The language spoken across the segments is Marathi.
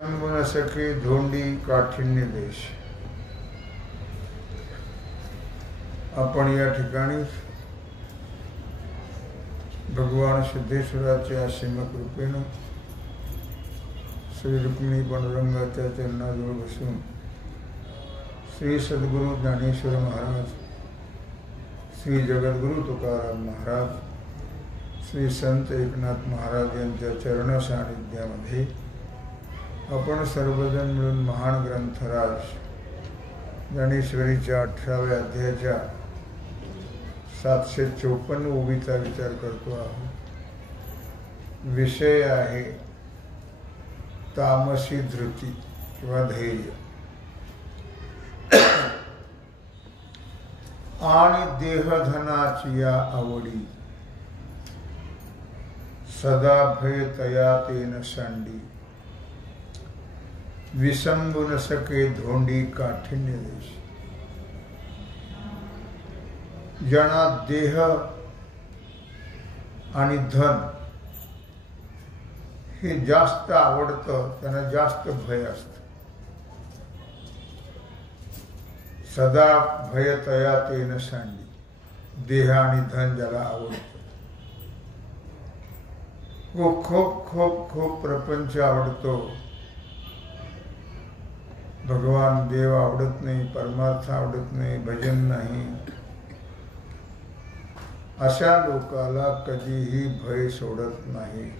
सके धोंडी काठिण्य देश. आपण या ठिकाणी भगवान सिद्धेश्वराच्या असीम कृपेनं श्री रुक्मिणी पांडुरंगाच्या चरणाजवळ बसून श्री सद्गुरु ज्ञानेश्वर महाराज, श्री जगद्गुरु तुकाराम महाराज, श्री संत एकनाथ महाराज यांच्या चरण सानिध्यामध्ये आपण सर्वजण मिळून महान ग्रंथराज ज्ञानेश्वरीच्या 18व्या अध्यायाच्या 754 ओवीचा विचार करतो आहोत. विषय आहे तामसी धृती किंवा धैर्य आणि देहधनाची या आवडी सदा भय तया तेन सांडी विसंबू न सके धोंडी काठिण्य देश. ज्यांना देह आणि धन हे जास्त आवडतं त्यांना जास्त भय असतं. सदा भय तया तेन सांडी, देह आणि धन ज्याला आवडतं, वो खूप खूप खूप प्रपंच आवडतो, भगवान देव आवडत नाही, परमार्थ आवडत नाही, भजन नाही, अशा लोकाला कधीही भय सोडत नाही.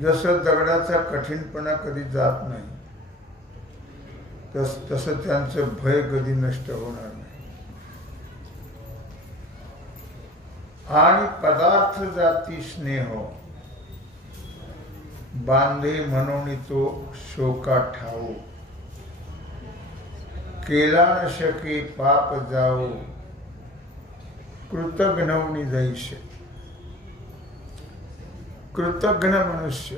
जसं दगडाचा कठीणपणा कधी जात नाही तसं त्यांचं भय कधी नष्ट होणार नाही. आणि पदार्थ जाती स्नेह बांधे म्हणून तो शोका ठाऊ, केला न शके पाप जाओ कृतघ्नवनी जैसे. कृतघ्न मनुष्य,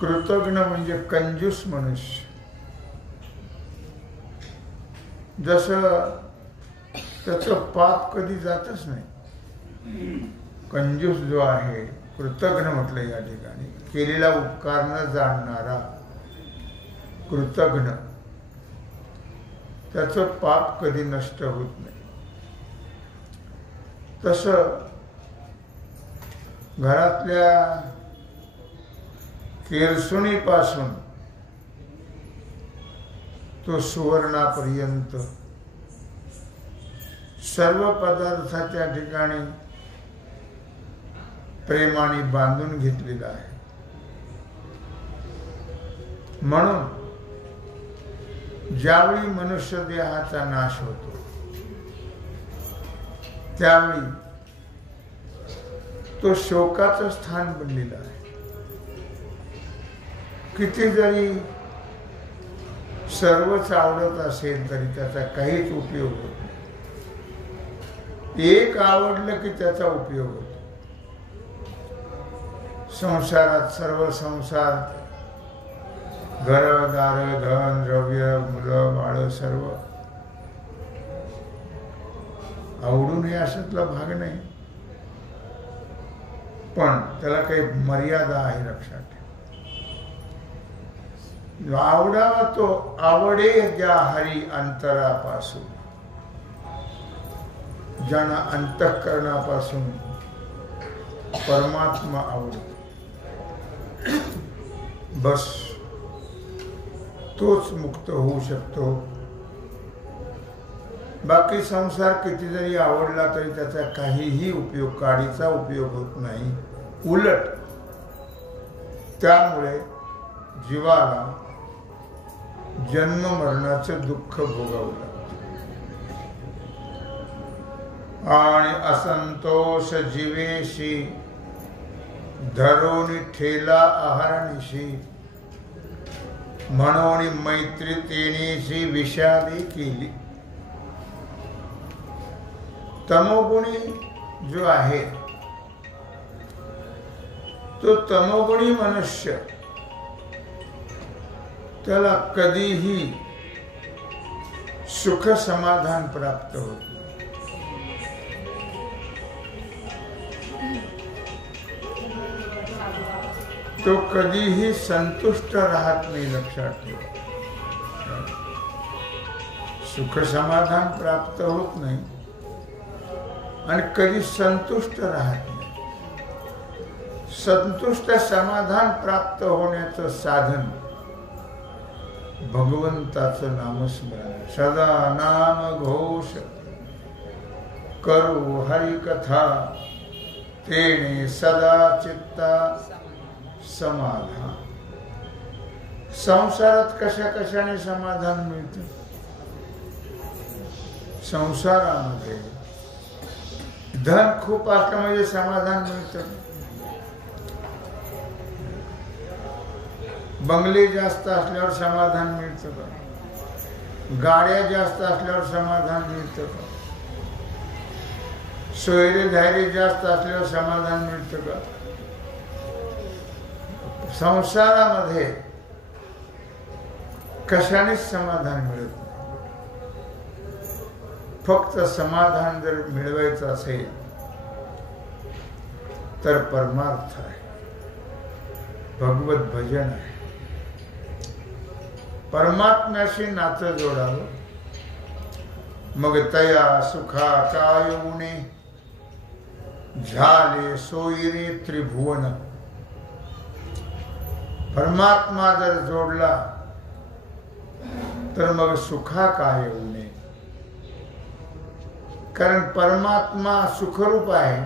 कृतघ्न म्हणजे कंजूस मनुष्य. जसं त्याचं पाप कधी जातच नाही. कंजूस जो आहे, कृतघ्न म्हटलं या ठिकाणी, केलेला उपकार न जाणणारा कृतघ्न, त्याचं पाप कधी नष्ट होत नाही. तसं घरातल्या केरसुणीपासून तो सुवर्णापर्यंत सर्व पदार्थाच्या ठिकाणी प्रेमाने बांधून घेतलेला आहे. म्हणून ज्यावेळी मनुष्य देहाचा नाश होतो त्यावेळी तो शोकाचं स्थान बनलेला आहे. किती जरी सर्वच आवडत असेल तरी त्याचा काहीच उपयोग होत नाही. एक आवडलं की त्याचा उपयोग होतो. संसारात सर्व संसार, घर दार धन द्रव्य मुलं बाळ सर्व आवडून हे अशातला भाग नाही, पण त्याला काही मर्यादा आहे. लक्षात ठेव. आवडावा तो आवडे ज्या हरी अंतरापासून, ज्यांना अंतःकरणापासून परमात्मा आवडतो, बस तोच मुक्त होऊ शकतो. बाकी संसार किती जरी आवडला तरी त्याचा काहीही उपयोग, काडीचा उपयोग होत नाही. उलट त्यामुळे जीवाला जन्म मरणाचं दुःख भोगावं लागतं. आणि असंतोष जीवेशी धरोनी ठेला आहारनिशी, म्हणून मैत्री तेनेशी विषादी केली. तमोगुणी जो आहे तो तमोगुणी मनुष्य, त्याला कधीही सुख समाधान प्राप्त होत. तो कधीही संतुष्ट राहत नाही, लक्षात ठेवा. सुख समाधान प्राप्त होत नाही आणि कधी संतुष्ट राहत नाही. संतुष्ट समाधान प्राप्त होण्याचं साधन भगवंताचं नामस्मरण. सदा नाम घोष करू हरि कथा, तेने सदा चित्ता समाधान. संसारात कशा कशाने समाधान मिळतं? संसारामध्ये धन खूप असलं म्हणजे समाधान मिळतं. बंगले जास्त असल्यावर समाधान मिळतं का? गाड्या जास्त असल्यावर समाधान मिळतं का? सोयरे धायरे जास्त असल्यावर समाधान मिळतं का? संसारामध्ये कशानेच समाधान मिळत नाही. फक्त समाधान जर मिळवायचं असेल तर परमार्थ आहे, भगवत भजन आहे. परमात्म्याशी नातं जोडावं. मग तया सुखा काय उणे, झाले सोयरे त्रिभुवन. परमात्मा जर जोडला तर मग सुखा काय उणे. कारण परमात्मा सुखरूप आहे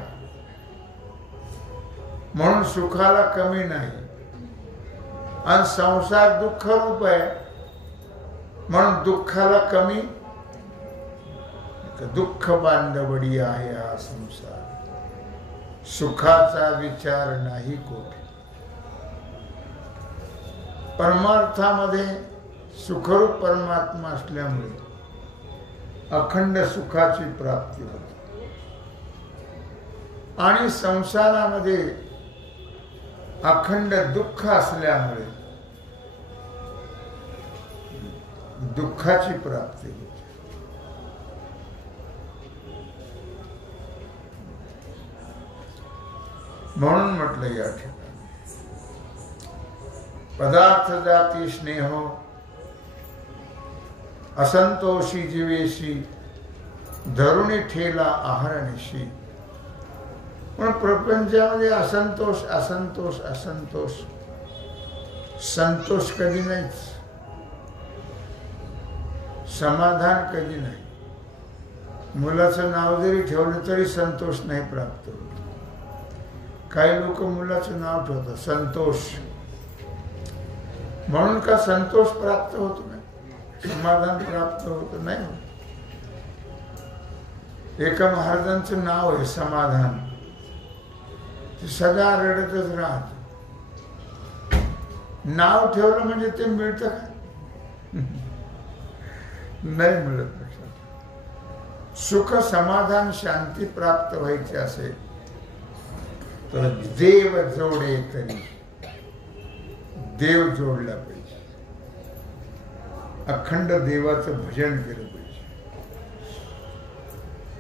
म्हणून सुखाला कमी नाही, आणि संसार दुःखरूप आहे म्हणून दुःखाला कमी. दुःख बांधवडी आहे हा संसार, सुखाचा विचार नाही कोठे. परमार्थामध्ये सुखरूप परमात्मा असल्यामुळे अखंड सुखाची प्राप्ती होते, आणि संसारामध्ये अखंड दुःख असल्यामुळे दुःखाची प्राप्ती होते. म्हणून म्हटलं या ठिकाणी पदार्थ जाती स्नेहो असंतोषी जीवेशी, धरुणी ठेला आहारनिशी. पण प्रपंचामध्ये असंतोष असंतोष असंतोष, संतोष कधी नाहीच, समाधान कधी नाही. मुलाचं नाव जरी ठेवलं तरी संतोष नाही प्राप्त होत. काही लोक मुलाचं नाव ठेवतात संतोष, म्हणून का संतोष प्राप्त होत नाही, समाधान प्राप्त होत नाही. एका महाराजांचं नाव आहे समाधान, ते सदा रडतच राहत. नाव ठेवलं म्हणजे ते मिळतं का? नाही मिळत. सुख समाधान शांती प्राप्त व्हायची असेल तर देव जोडे तरी देव जोडला पाहिजे, अखंड देवाचं भजन केलं पाहिजे,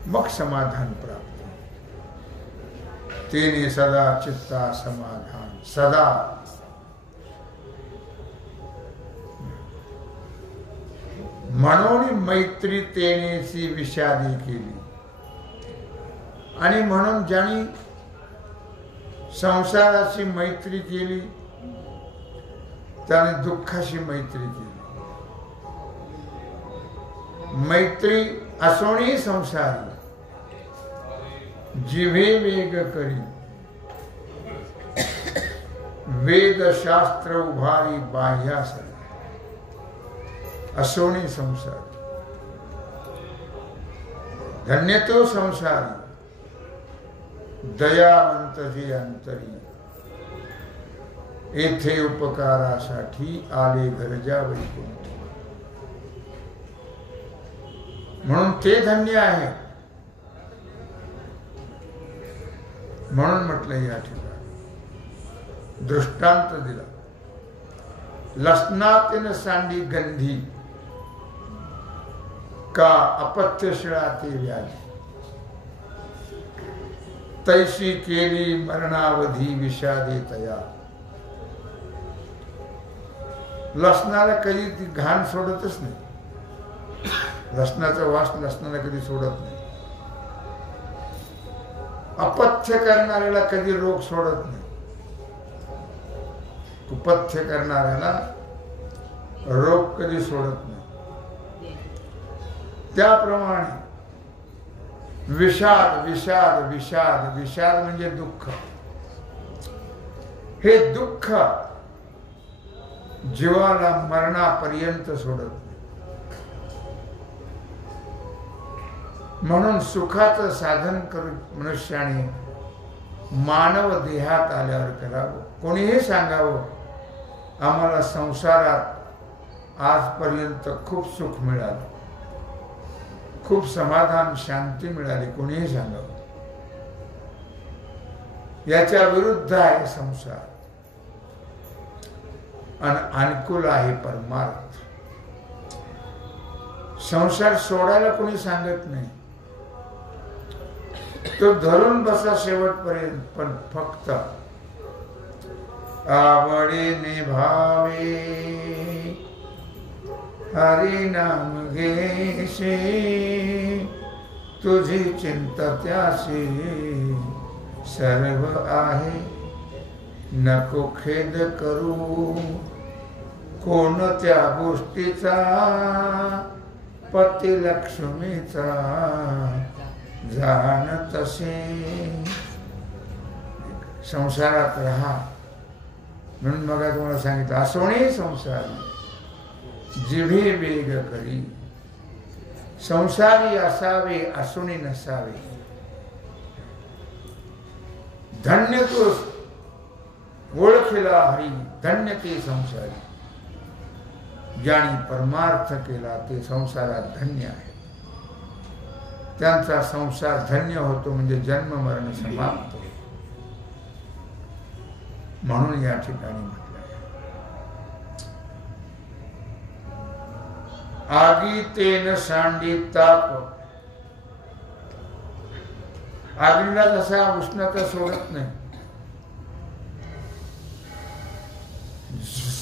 मग समाधान प्राप्त. तेने सदा चित्ता समाधान. सदा म्हणून मैत्री तेनेची विषादी केली, आणि म्हणून ज्याने संसाराची मैत्री केली त्याने दुःखाशी मैत्री केली. मैत्री असोनी संसारी, जिव्हे वेग करी, वेद शास्त्र उभारी बाह्यास. असोनी संसारी, धन्य तो संसारी, दयावंत जे अंतरी. येथे उपकारासाठी आले गरजा वैकुंठ. म्हणून ते धन्य आहे. म्हणून म्हटलं या ठिकाणी दृष्टांत दिला. लसणातीन सांडी गंधी, का अपत्यशिळा ते व्याधी. तैशी केली मरणावधी विषादे तया, लसणाला कधी ती घाण सोडतच नाही. लसणाचा वास लसणाला कधी सोडत नाही. अपथ्य करणाऱ्याला कधी रोग सोडत नाही. कुपथ्य करणाऱ्याला रोग कधी सोडत नाही. त्याप्रमाणे विषाद विषाद विषाद विषाद म्हणजे दुःख. हे दुःख जीवाला मरणापर्यंत सोडत नाही. म्हणून सुखाचं साधन करून मनुष्याने मानव देहात आल्यावर करावं. कोणीही सांगावं आम्हाला संसारात आजपर्यंत खूप सुख मिळालं, खूप समाधान शांती मिळाली, कोणीही सांगावं. याच्या विरुद्ध आहे संसार आणि अनुकूल आहे परमार्थ. संसार सोडायला कोणी सांगत नाही. तो धरून बसा शेवटपर्यंत, पण फक्त आवडीने भावे हरी नाम घेशे, तुझी चिंता त्याशी सर्व आहे. नको खेद करू कोणत्या गोष्टीचा, पती लक्ष्मीचा जाण तसे. संसारात राहा म्हणून मग तुम्हाला सांगितलं असोणी संसार जिभे वेग करी. संसारी असावे असोणी नसावे. धन्य तो ओळखला हरी, धन्य ते संसारी. ज्याने परमार्थ केला ते संसारात धन्य आहे. त्यांचा संसार धन्य होतो म्हणजे जन्म मरण समाप्त. म्हणून या ठिकाणी म्हटलं आगी तेन सांडी ताप. आगीला जसा उष्णता सोडत नाही,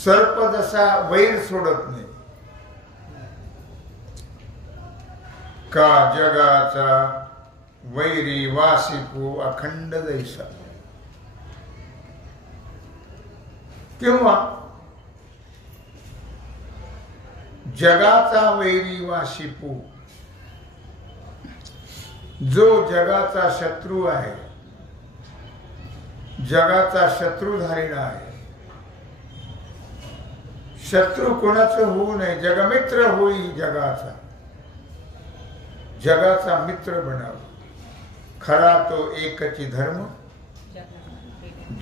सर्प जसा वैर सोडत नाही, का जगाचा वैरी वासिपू अखंड दैसा. किंवा जगाचा वैरी वासिपू, जो जगाचा शत्रू आहे, जगाचा शत्रू झालेला आहे. शत्रू कोणाचं होऊ नये, जगमित्र होई जगाचा. जगाचा मित्र बनावा. खरा तो एकची धर्म,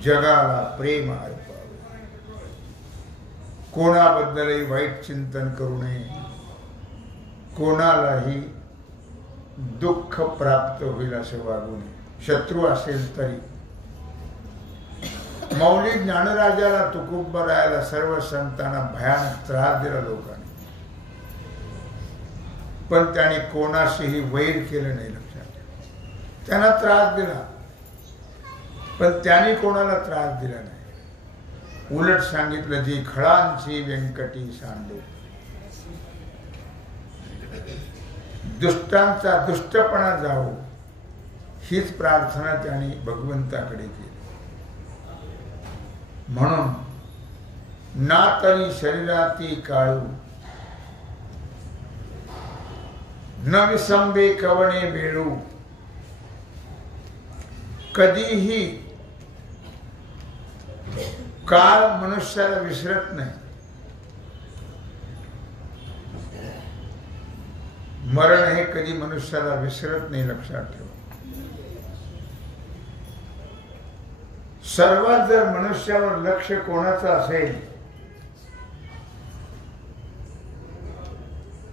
जगाला प्रेम अर्पावे. कोणाबद्दलही वाईट चिंतन करू नये, कोणालाही दुःख प्राप्त होईल असे वागू नये, शत्रू असेल तरी. मौली ज्ञानराजाला तुकोबरायाला सर्व संतांना भयानक त्रास दिला लोकांनी, पण त्याने कोणाशीही वैर केलं नाही. लक्षात ठेवा, त्यांना त्रास दिला पण त्याने कोणाला त्रास दिला नाही. उलट सांगितलं जी खळांची व्यंकटी सांडू. दुष्टांचा दुष्टपणा जावो हीच प्रार्थना त्याने भगवंताकडे केली. म्हणून ना तरी शरीराती काळू, न विसंबे कवणे वेळू. कधीही काळ मनुष्याला विसरत नाही. मरण हे कधी मनुष्याला विसरत नाही. लक्षात ठेवा. सर्वात जर मनुष्यावर लक्ष कोणाचं असेल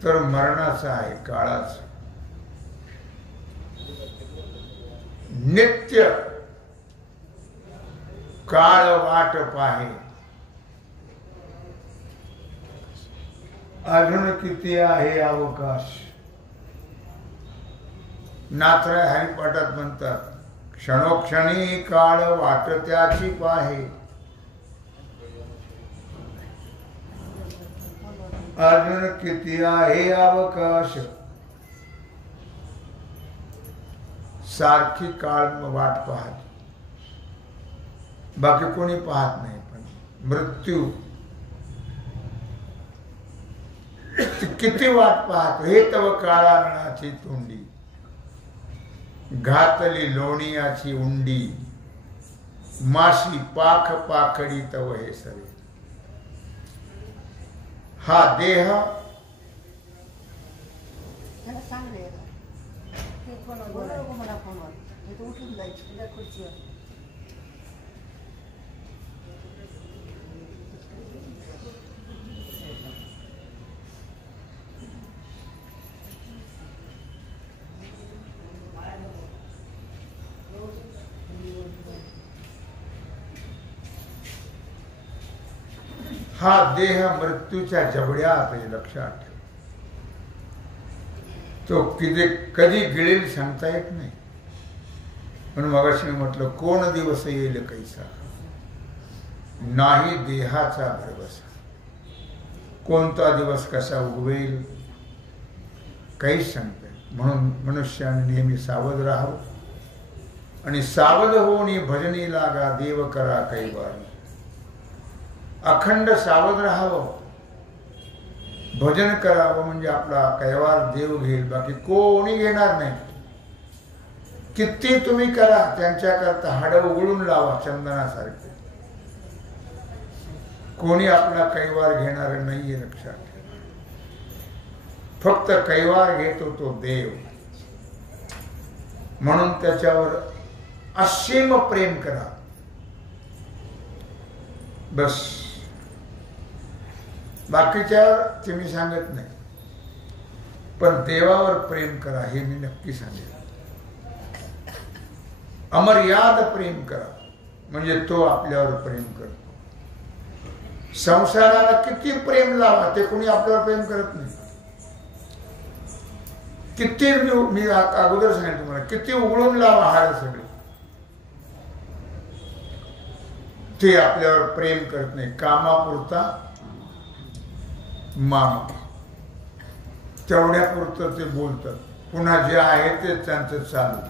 तर मरणाचं आहे, काळाचं. नित्य काळ वाट पाहे. अजून किती आहे अवकाश. नाथराय हरिपाठात म्हणतात क्षणोक्षणी काळ वाट त्याची पाहे. अर्जुन किती आहे अवकाश, सारखी काळ वाट पाहत, बाकी कोणी पाहत नाही, पण मृत्यू किती वाट पाहत. हे तव काळाची तोंडी, घातली लोणियाची उंडी, माशी पाख पाखडी तव हे सरे. हा देह हा देह मृत्यूच्या जबड्यात आहे, लक्षात ठेव. तो कधी गिळेल सांगता येत नाही. म्हणून मगाशी म्हटलं कोण दिवस येईल कैसा, नाही देहाचा भरवसा. कोणता दिवस कसा उगवेल काहीच सांगता येत. म्हणून मनुष्याने नेहमी सावध राहावं आणि सावध होऊन भजनी लागा, देव करा कैवारी. अखंड सावध राहावं, भजन करावं, म्हणजे आपला कैवार देव घेईल, बाकी कोणी घेणार नाही. किती तुम्ही करा, त्यांच्याकरता हाड उघडून लावा चंदनासारखे, कोणी आपला कैवार घेणार नाहीये, लक्षात ठेवा. फक्त कैवार घेतो तो देव. म्हणून त्याच्यावर असीम प्रेम करा, बस. बाकीच्यावर ते मी सांगत नाही, पण देवावर प्रेम करा हे मी नक्की सांगेन. अमर्याद प्रेम करा, म्हणजे तो आपल्यावर प्रेम करतो. संसाराला किती प्रेम लावा, ते कोणी आपल्यावर प्रेम करत नाही. किती मी अगोदर सांगितलं तुम्हाला, किती उघडून लावा हाड सगळे, ते आपल्यावर प्रेम करत नाही. कामापुरता मामा, तेवढ्यापुरतं ते बोलतात, पुन्हा जे आहे ते त्यांचं चालू.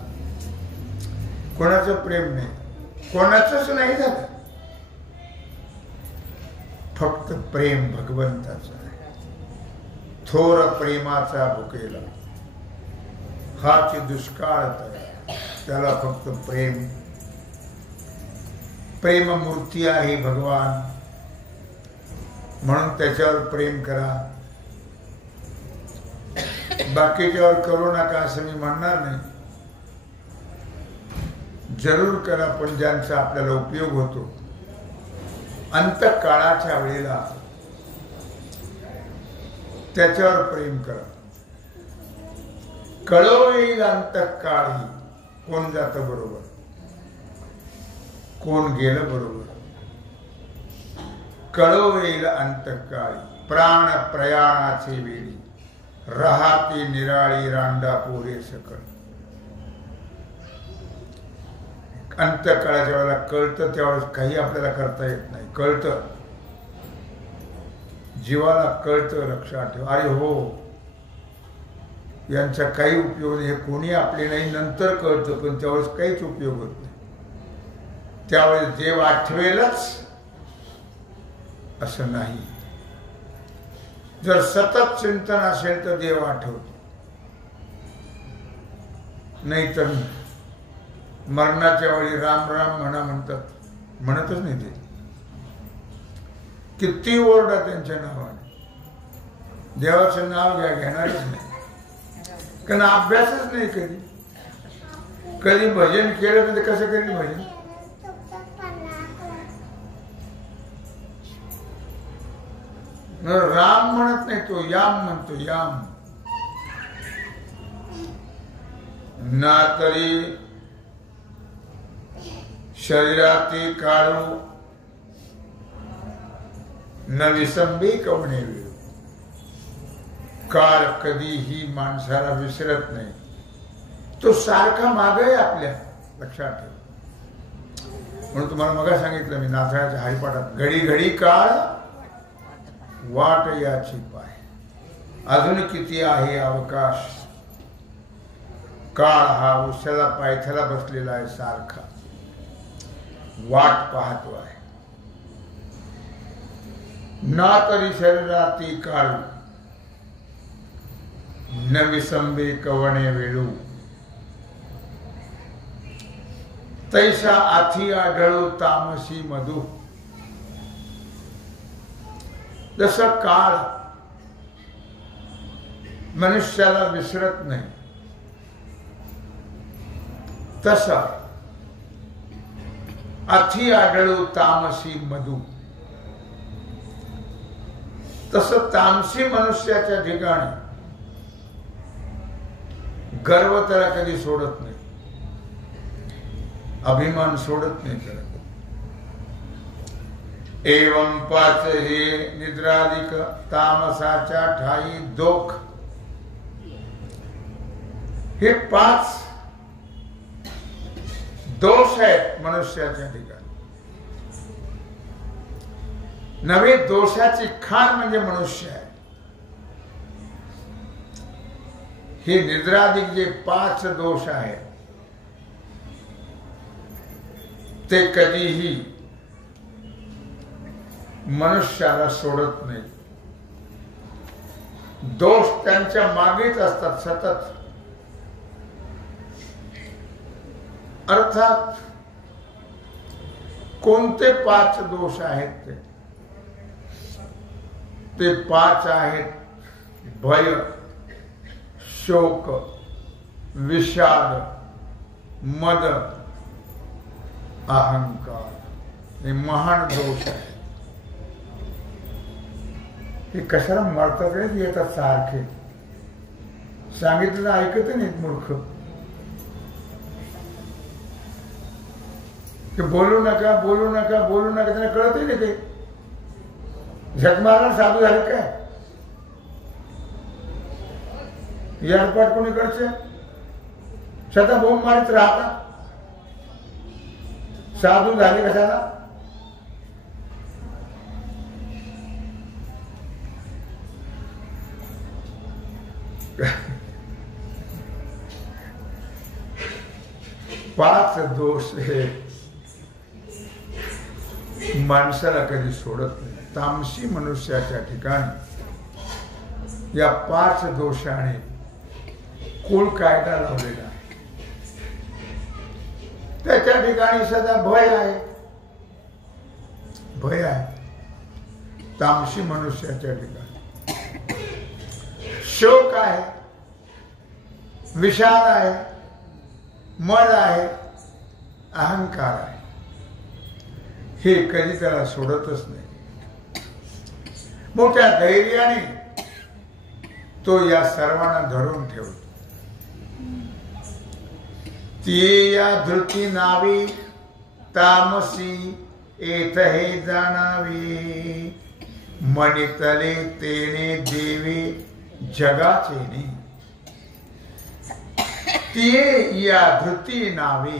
कोणाचं प्रेम नाही, कोणाचंच नाही झालं. फक्त प्रेम भगवंताचं आहे. थोर प्रेमाचा भुकेला हाची दुष्काळ तया, त्याला फक्त प्रेम. प्रेम मूर्ती आहे भगवान, म्हणून त्याच्यावर प्रेम करा. बाकीच्यावर करू नका असं मी म्हणणार नाही, जरूर करा, पण ज्यांचा आपल्याला उपयोग होतो अंतकाळाच्या वेळेला त्याच्यावर प्रेम करा. कळो येईल अंतकाळी, कोण जातं बरोबर, कोण गेलं बरोबर. कळो येईल अंतकाळी, प्राण प्रयाणाचे वेळी, राहती निराळी रांडा पोरे सकळ. अंतकाळाच्या वेळेला कळतं, त्यावेळेस काही आपल्याला करता येत नाही. कळतं, जीवाला कळतं, लक्षात ठेव. अरे हो, यांचा काही उपयोग नाही, हे कोणी आपले नाही, नंतर कळतं, पण त्यावेळेस काहीच उपयोग होत नाही. त्यावेळेस देव आठवेलच असं नाही. जर सतत चिंतन असेल तर देव आठवतो, नाहीतर मरणाच्या वेळी राम राम म्हणा म्हणतात, म्हणतच नाही ते. किती ओरडा त्यांच्या नावाने, देवाचं नाव घ्या, घेणारच नाही, कारण अभ्यासच नाही कधी. कधी भजन केलं तर ते कसं करेल भजन. राम म्हणत नाही, तो याम म्हणतो, याम. ना तरी शरीराती काळू, न विसंबी कवणे वेळ. काळ कधीही माणसाला विसरत नाही, तो सारखा मागे आहे आपल्या, लक्षात ठेव. म्हणून तुम्हाला मग सांगितलं मी नाथाच्या हरिपाठात, घडी घडी काळ वाट याची पाय. अजून किती आहे अवकाश. काळ हा उशाला पायथ्याला बसलेला आहे, सारखा वाट पाहतो आहे. ना तरी शरीराती काळू, न विसंबे कवणे वेळू. तैसा आथी आढळू तामसी मधु. जसं काळ मनुष्याला विसरत नाही, तसा अथी आढळू तामसी मधु. तसं तामसी मनुष्याच्या ठिकाणी गर्व त्याला कधी सोडत नाही, अभिमान सोडत नाही त्याला. एवं पाच हे निद्राधिक तामसाच्या ठाई दोख. हे 5 दोष आहेत मनुष्याच्या ठिकाणी. नवे दोषाची खाण म्हणजे मनुष्य आहे. हे निद्राधिक जे 5 दोष आहेत ते कधीही मनुष्याला सोडत नाही. दोष त्यांच्या मागेच असतात सतत. अर्थात कोणते 5 दोष आहेत ते 5 आहेत. भय, शोक, विषाद, मद, अहंकार. हे महान दोष आहे. हे कशाला मरतात रे, येतात सारखे. सांगितलं ऐकत नाहीत मूर्ख. ते बोलू नका, बोलू नका, बोलू नका. त्यांना कळतही नाही. ते झक मारणार साधू झाले काय? याडपाट कोणी करते? सदा बोंब मारित राहता. साधू झाले कशाला? पाच दोष हे माणसाला कधी सोडत नाही. तामसी मनुष्याच्या ठिकाणी या 5 दोषाने कुल कायदा लावलेला आहे. त्याच्या ठिकाणी सदा भय आहे. भय आहे तामसी मनुष्याच्या ठिकाणी. शोक आहे, विषाद आहे, मद आहे, अहंकार आहे. हे कधी त्याला सोडतच नाही. मोठ्या धैर्याने तो या सर्वांना धरून ठेवतो. ती या धृती नावी तामसी येत हे जाणावी. मणितले तेने देवे जगाचेने. ती या धृती नावी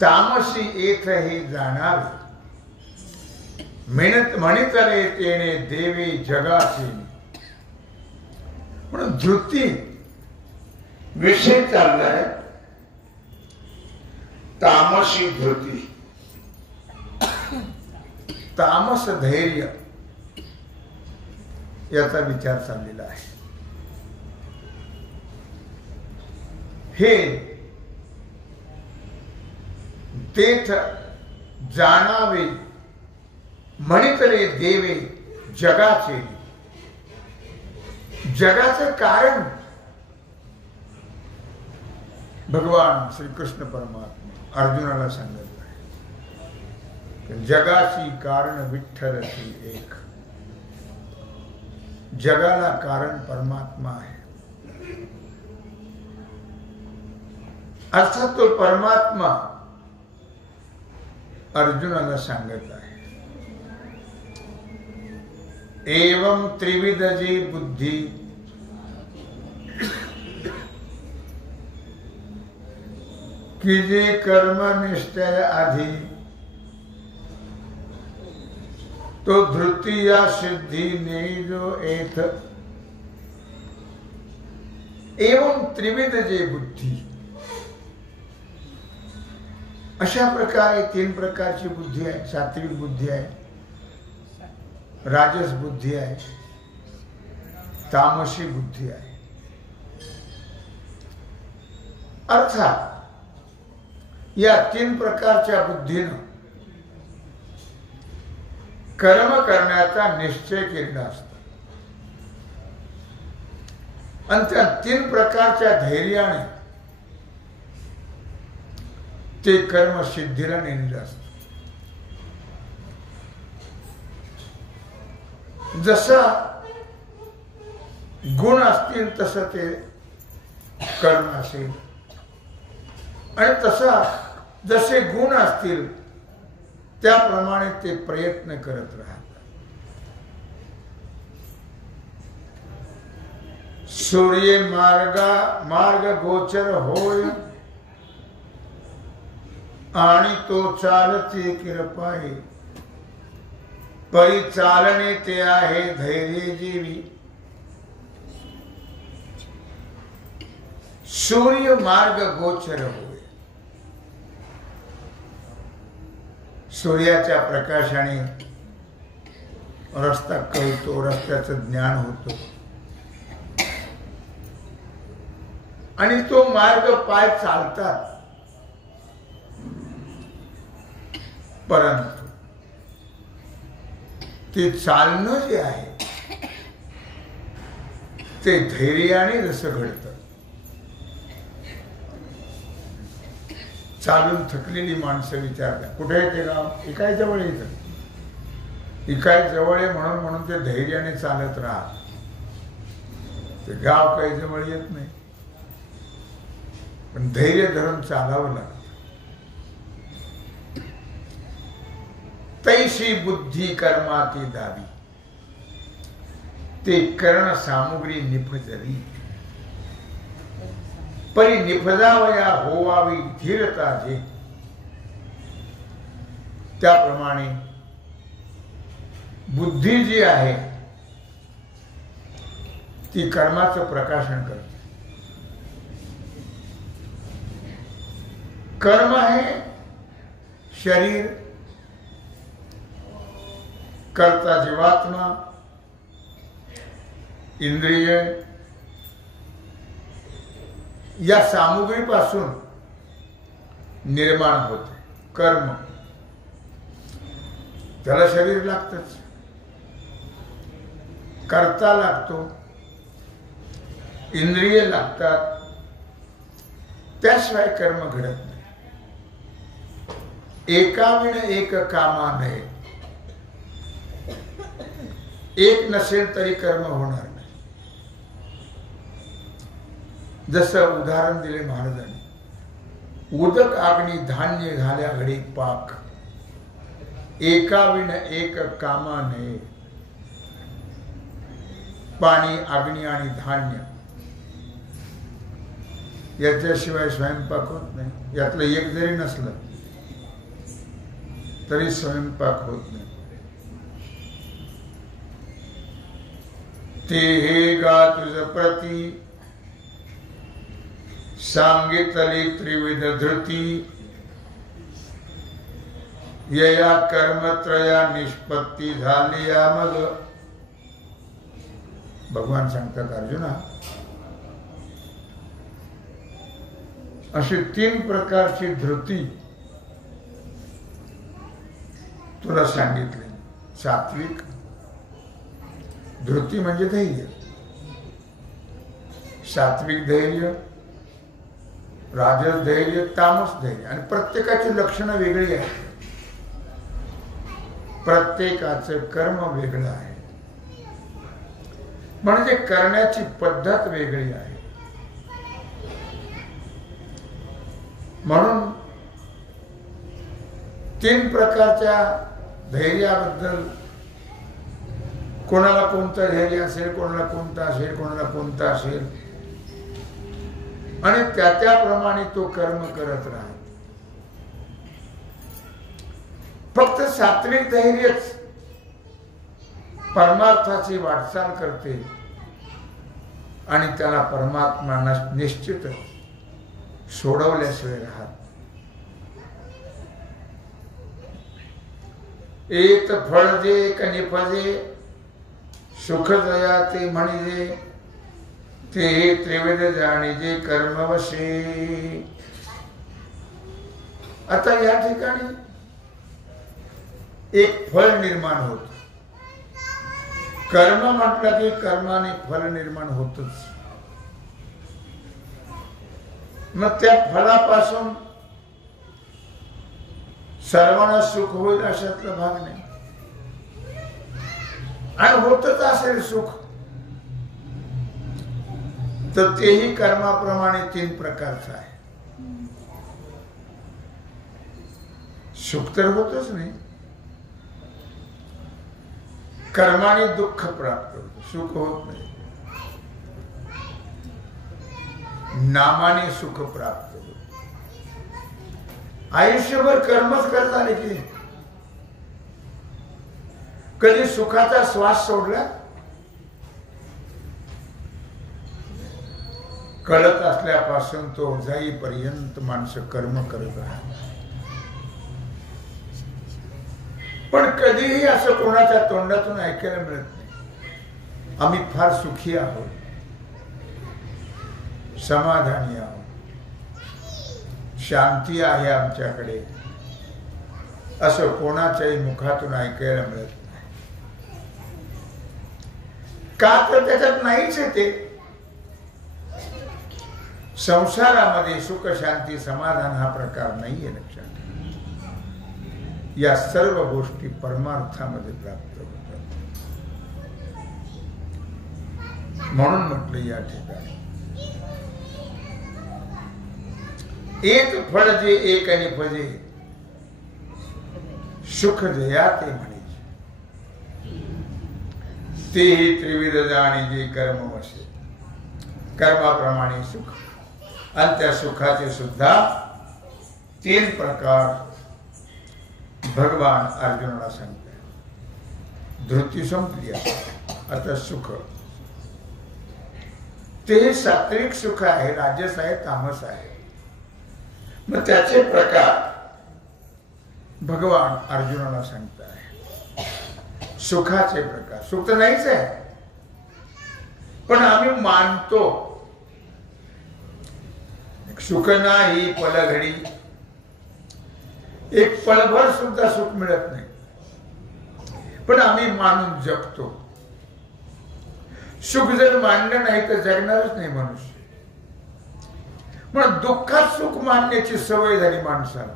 तामसी येत हे जाणावे. मणितले तेने देवे जगाचेने. म्हणून धृती विषय चाललाय. तामसी धृती, तामस धैर्य याचा विचार चाललेला आहे. हे तेथ जाणावे मणितले देवे जगाचे. जगाचं कारण भगवान श्रीकृष्ण परमात्मा अर्जुनाला सांगितलं आहे. जगाची कारण विठ्ठलची एक. जगाला कारण परमात्मा आहे. अर्थात तो परमात्मा अर्जुनाला सांगत आहे. एवं त्रिविध जी बुद्धी की जे कर्मनिष्ठ आधी तो धृती या सिद्धि ने जो एथ एवं त्रिविध जे बुद्धी, अशा प्रकारे 3 प्रकारची बुद्धी आहे. सात्विक बुद्धी आहे, राजस बुद्धी आहे, तामसी बुद्धी आहे. अर्थात या 3 प्रकारच्या बुद्धीनं कर्म करण्याचा निश्चय केलेला असतो आणि त्या 3 प्रकारच्या धैर्याने ते कर्म सिद्धीला नेलेलं असतं. जसा गुण असतील तसं ते कर्म असेल आणि तसा जसे गुण असतील त्याप्रमाणे ते प्रयत्न करत राहतात. सूर्य मार्ग गोचर होय आणि तो चालते कृपाए, परी चालणे ते आहे धैर्य जीवी. सूर्य मार्ग गोचर होय, सूर्याच्या प्रकाशाने रस्ता कळतो, रस्त्याचं ज्ञान होतं आणि तो मार्ग पाय चालतात. परंतु ते चालणं जे आहे ते धैर्याने जसं घडतं. चालून थकलेली माणसं विचारतात कुठे आहे ते गाव, इकाय जवळ येतं, इकाय जवळ आहे म्हणून ते धैर्याने चालत राहत. ते गाव काही जवळ येत नाही, पण धैर्य धरून चालावं लागतं. तैसी बुद्धी कर्माती दावी, ते कर्ण सामुग्री निफजरी, परी निफजावया होवावी धीरता जे. त्याप्रमाणे बुद्धी जी आहे ती कर्माचं प्रकाशन करते. कर्म आहे शरीर, कर्ता जीवात्मा, इंद्रिय, या सामुग्रीपासून निर्माण होते कर्म. त्याला शरीर लागतच, कर्ता लागतो, इंद्रिय लागतात, त्याशिवाय कर्म घडत नाही. एकाविण एक कामा नये, एक नसेल तरी कर्म होणार नाही. जसं उदाहरण दिले महाराजांनी, उदक अग्नी धान्य झाल्या घडी पाक, एकाविण एक कामा नये. पाणी, अग्नी आणि धान्य याच्याशिवाय स्वयंपाक होत नाही. यातलं एक जरी नसलं तरी स्वयंपाक होत नाही. ते हे गा तुझ प्रती सांगितली त्रिविध धृती, यया कर्मत्रया निष्पत्ती झाली या. मग भगवान सांगतात अर्जुना, अशी 3 प्रकारची धृती तुला सांगितली. सात्विक धृती म्हणजे धैर्य, सात्विक धैर्य, राजस धैर्य, तामस धैर्य. आणि प्रत्येकाची लक्षणं वेगळी आहेत, प्रत्येकाचं कर्म वेगळं आहे, म्हणजे करण्याची पद्धत वेगळी आहे. म्हणून 3 प्रकारच्या धैर्याबद्दल कोणाला कोणतं धैर्य असेल, कोणाला कोणतं असेल, कोणाला कोणतं असेल, आणि त्याप्रमाणे तो कर्म करत राहतो. फक्त सात्विक धैर्यच परमार्थाची वाटचाल करते आणि त्याला परमात्मा निश्चित सोडवल्याशिवाय राहत. एत फळ जे कनिफजे सुख जया ते म्हणजे ते त्रिविध जाणीजे कर्मवशे. आता या ठिकाणी एक फळ निर्माण होत. कर्म म्हटलं की कर्माने फल निर्माण होतच. मग त्या फळापासून सर्वांना सुख होईल अशातला भाग नाही. आणि होतच असेल सुख तर तेही कर्माप्रमाणे 3 प्रकारचं आहे. सुख तर होतच नाही. कर्माने दुःख प्राप्त होत, सुख होत नाही. नामाने सुख प्राप्त होत. आयुष्यभर कर्मच करत आले की कधी सुखाचा श्वास सोडला? कळत असल्यापासून तो जाईपर्यंत माणसं कर्म करत राहतात. पण कधीही असं कोणाच्या तोंडातून ऐकायला मिळत नाही आम्ही फार सुखी आहोत, समाधानी आहोत, शांती आहे आमच्याकडे, असं कोणाच्याही मुखातून ऐकायला मिळत नाही. का तर त्याच्यात नाहीच येते. संसारामध्ये सुख शांती समाधान हा प्रकार नाहीये. लक्षात या सर्व गोष्टी परमार्थामध्ये प्राप्त होतात. म्हणून म्हटलं या ठिकाणी एक फळ जे एक आणि फजे सुख जया ते म्हणे तेही त्रिविध जाणी जे कर्म वशे. कर्माप्रमाणे सुख आणि त्या सुखाचे सुद्धा 3 प्रकार भगवान अर्जुनाला सांगतात. धृती संपली आता सुख. ते सात्विक सुख आहे, राजस आहे, तामस आहे. मग त्याचे प्रकार भगवान अर्जुनाला सांगतात. सुखाचे प्रकार. सुख तर नाहीच आहे पण आम्ही मानतो सुख नाही पलघडी. एक पलभर सुद्धा सुख मिळत नाही पण आम्ही मानून जगतो. सुख जर मानलं नाही तर जगणारच नाही मनुष्य. पण दुःखात सुख मानण्याची सवय झाली माणसाला.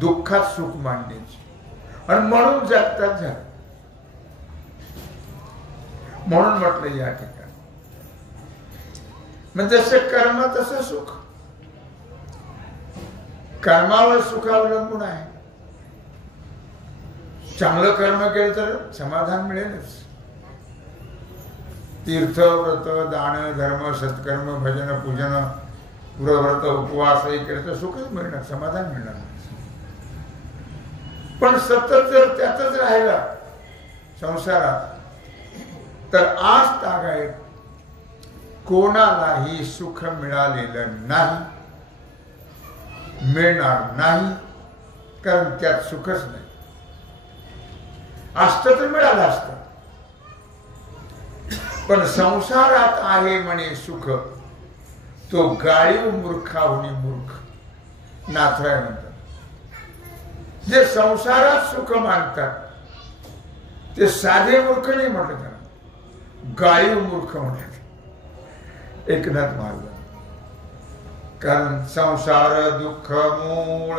दुःखात सुख मानण्याची आणि म्हणून जगतात झालं. म्हणून म्हटलं या ठिकाणी म्हणजे जसं कर्म तसं सुख. कर्मावर सुख अवलंबून आहे. चांगलं कर्म केलं तर समाधान मिळेलच. तीर्थ व्रत दान धर्म सत्कर्म भजन पूजन व्रत उपवास हे केलं तर सुखच मिळणार, समाधान मिळणार. पण सतत जर त्यातच राहिला संसारात तर आज तागायत कोणालाही सुख मिळालेलं नाही, मिळणार नाही. कारण त्यात सुखच नाही. असतं तर मिळालं असतं पण संसारात आहे म्हणे सुख. तो गाळीव मूर्खाहुनी मूर्ख नाथराय म्हणतात. जे संसारात सुख मानतात ते साधे मूर्ख नाही म्हटलं, त्यांना गाळीव मूर्ख म्हणतात. एकनाथ महाराज. कारण संसार दुःख मूळ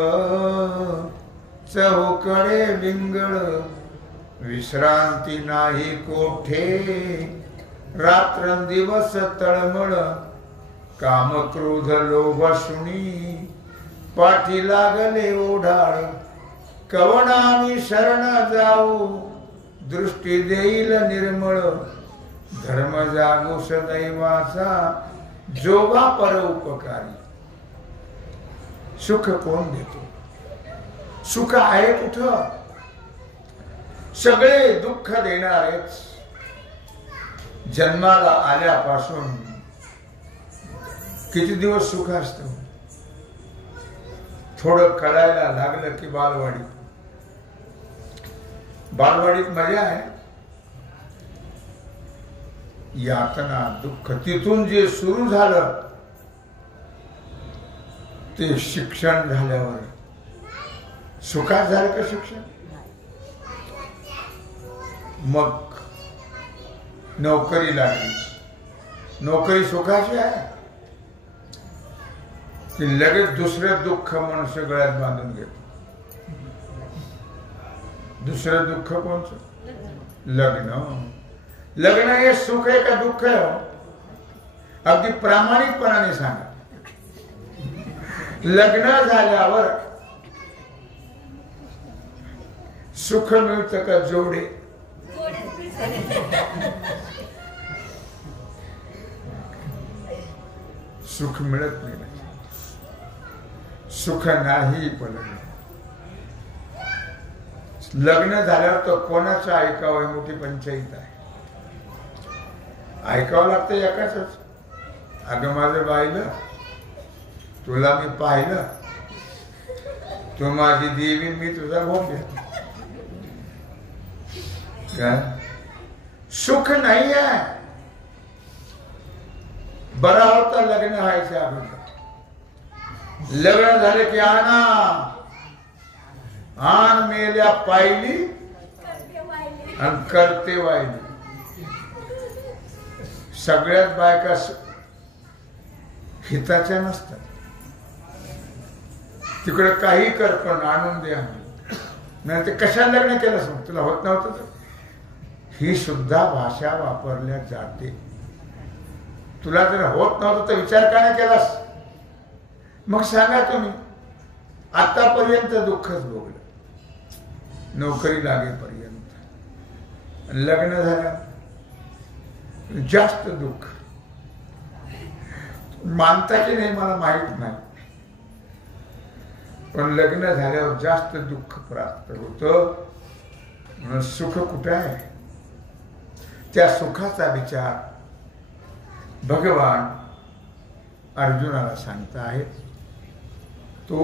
चहूकडे विंगळ विश्रांती नाही कोठे रात्रंदिवस तळमळ काम क्रोध लोभ शुनी पाठी लागले ओढाळ कवनामी शरण जाऊ दृष्टी देईल निर्मळ धर्म जागो सदैवाचा जोगा परोपकारी. सुख कोण देतो? सुख आहे कुठं? सगळे दुःख देणारेच जन्माला आल्यापासून किती दिवस सुख असतं. थोडं कळायला लागलं की बालवाडीत मजा आहे. यातना दुःख तिथून जे सुरू झालं ते शिक्षण झाल्यावर सुखात झालं का शिक्षण. मग नोकरी लागली. नोकरी सुखाची आहे ती लगेच दुसरं दुःख मनुष्य गळ्यात बांधून घेतो. दुसरं दुःख कोणतं. लग्न हे सुख आहे का दुःख आहे. अगदी प्रामाणिकपणाने सांगा. लग्न झाल्यावर सुख मिळतं का जोडे. सुख मिळत नाही. सुख नाही पण लग्न झाल्यावर तर कोणाचं ऐकावं मोठी पंचायत आहे. ऐकावं लागतं एकाच. अगं माझं बाईलं तुला मी पाहिलं तू माझी देवी मी तुझा भोग्य. काय सुख नाही आहे. बरा होता लग्न व्हायच्या अगोदर. लग्न झाले की आण मेल्या पाहिली आणि करते वाहिली. सगळ्यात बायका हिताच्या नसतात. तिकडे काही कर पण आणून द्या नाही ते कशाला लग्न केलं सांग. तुला होत नव्हतं तर ही सुद्धा भाषा वापरल्या जाते. तुला जर होत नव्हतं तर विचार का नाही केलास. मग सांगा तुम्ही आतापर्यंत दुःखच भोगलं. नोकरी लागेपर्यंत. लग्न झालं जास्त दुःख. मानता की नाही मला माहित नाही पण लग्न झाल्यावर जास्त दुःख प्राप्त होतं. सुख कुठे आहे. त्या सुखाचा विचार भगवान अर्जुनाला सांगता आहेत. तो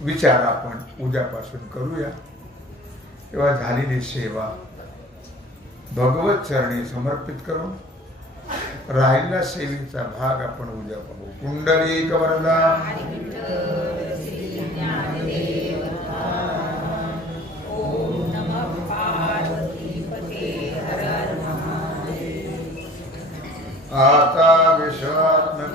विचार आपण उद्यापासून करूया. तेव्हा झालेली सेवा भगवत चरणी समर्पित करून राहिलेला सेवेचा भाग आपण उद्या पाहू. कुंडलिक वरदा. आता विश्वात्मक